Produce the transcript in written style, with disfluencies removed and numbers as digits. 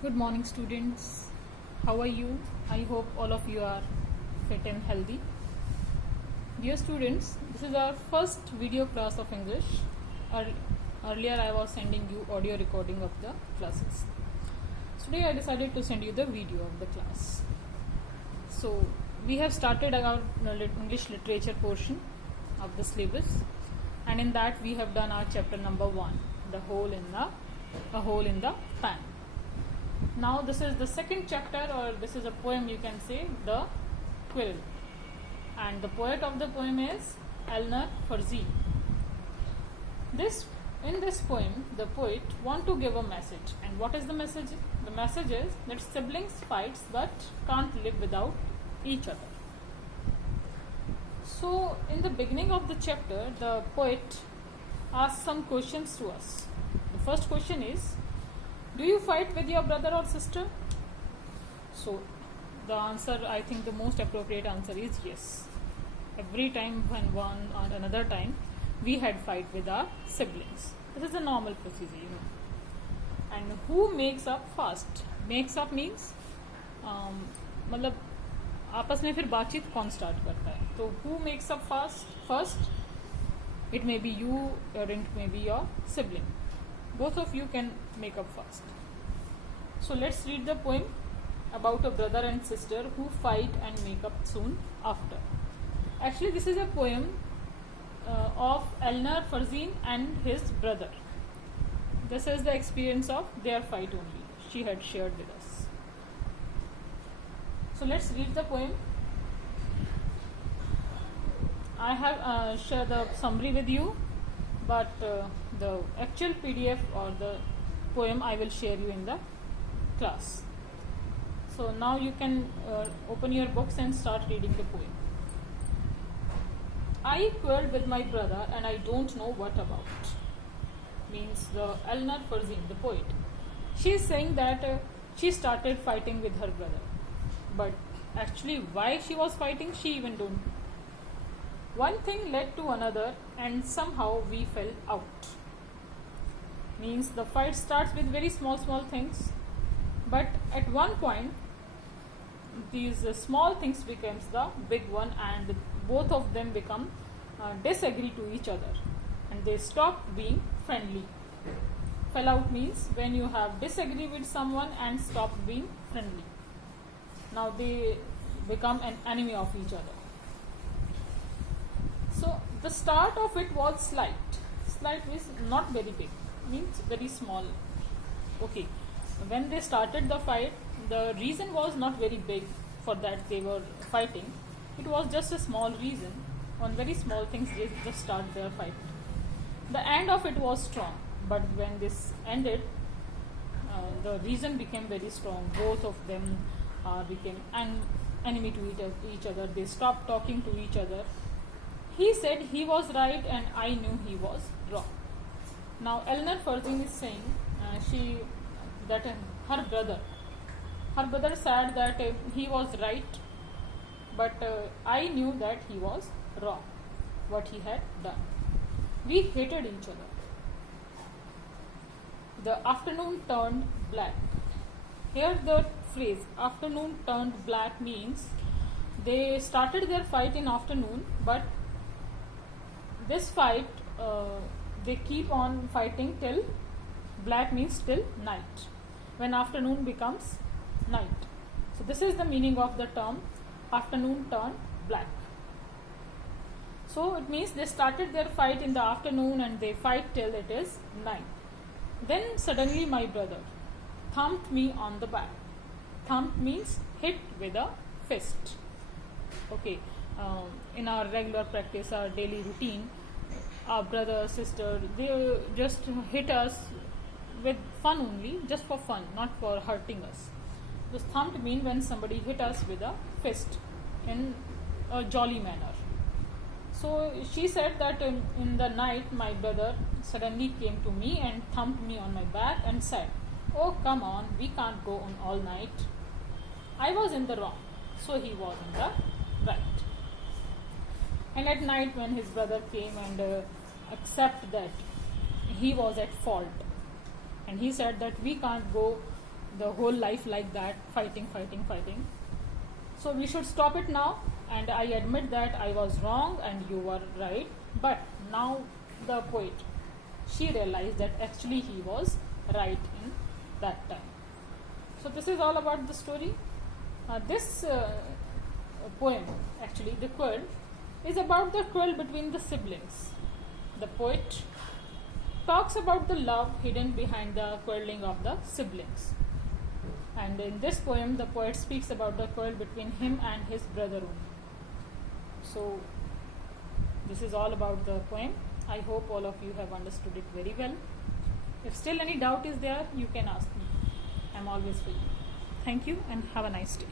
Good morning, students. How are you? I hope all of you are fit and healthy. Dear students, this is our first video class of English. Earlier, I was sending you audio recording of the classes. Today, I decided to send you the video of the class. So, we have started our English literature portion of the syllabus, and in that, we have done our chapter number 1, a hole in the pan. Now this is the second chapter, or this is a poem, you can say, The Quill, and the poet of the poem is Eleanor Ferzie. In this poem, the poet want to give a message, and what is the message? The message is that siblings fights but can't live without each other. So in the beginning of the chapter, the poet asks some questions to us. The first question is, do you fight with your brother or sister? So the answer, I think the most appropriate answer is yes. Every time when one or another time we had fight with our siblings. This is a normal procedure, And who makes up first? Makes up means मतलब आपस में फिर बातचीत कौन start करता है? तो who makes up first? It may be you or it may be your sibling. Both of you can make up first. So let's read the poem about a brother and sister who fight and make up soon after. Actually, this is a poem of Eleanor Ferzie and his brother. This is the experience of their fight only. She had shared with us. So let's read the poem. I have shared the summary with you, but the actual PDF or the poem I will share you in the class. So now you can open your books and start reading the poem. I quarreled with my brother and I don't know what about. Means the Eleanor Ferzie, the poet. She is saying that she started fighting with her brother. But actually why she was fighting, she even don't know. One thing led to another and somehow we fell out. Means the fight starts with very small things, but at one point these small things becomes the big one and both of them become disagree to each other and they stop being friendly. Fell out means when you have disagree with someone and stop being friendly. Now they become an enemy of each other. So the start of it was slight. Slight means not very big, means very small. Okay. When they started the fight, the reason was not very big for that they were fighting. It was just a small reason. On very small things they just start their fight. The end of it was strong, but when this ended, the reason became very strong. Both of them became an enemy to each other. They stopped talking to each other. He said he was right and I knew he was wrong. Now Eleanor Ferzie is saying that her brother said that he was right, but I knew that he was wrong, what he had done. We hated each other. The afternoon turned black. Here the phrase afternoon turned black means they started their fight in afternoon, but this fight they keep on fighting till black means till night, when afternoon becomes night. So this is the meaning of the term afternoon turned black. So it means they started their fight in the afternoon and they fight till it is night. Then suddenly my brother thumped me on the back. Thump means hit with a fist. Okay, in our regular practice, our daily routine, our brother, sister, they just hit us with fun only, just for fun, not for hurting us. This thumped mean when somebody hit us with a fist in a jolly manner. So she said that in the night my brother suddenly came to me and thumped me on my back and said, "Oh, come on, we can't go on all night." I was in the wrong, so he was in the right. And at night when his brother came and accept that he was at fault and he said that we can't go the whole life like that, fighting, fighting, fighting. So we should stop it now, and I admit that I was wrong and you were right. But now the poet, she realized that actually he was right in that time. So this is all about the story. This poem, actually the quarrel, is about the quarrel between the siblings. The poet talks about the love hidden behind the quarreling of the siblings. And in this poem, the poet speaks about the quarrel between him and his brother only. So this is all about the poem. I hope all of you have understood it very well. If still any doubt is there, you can ask me. I'm always for you. Thank you and have a nice day.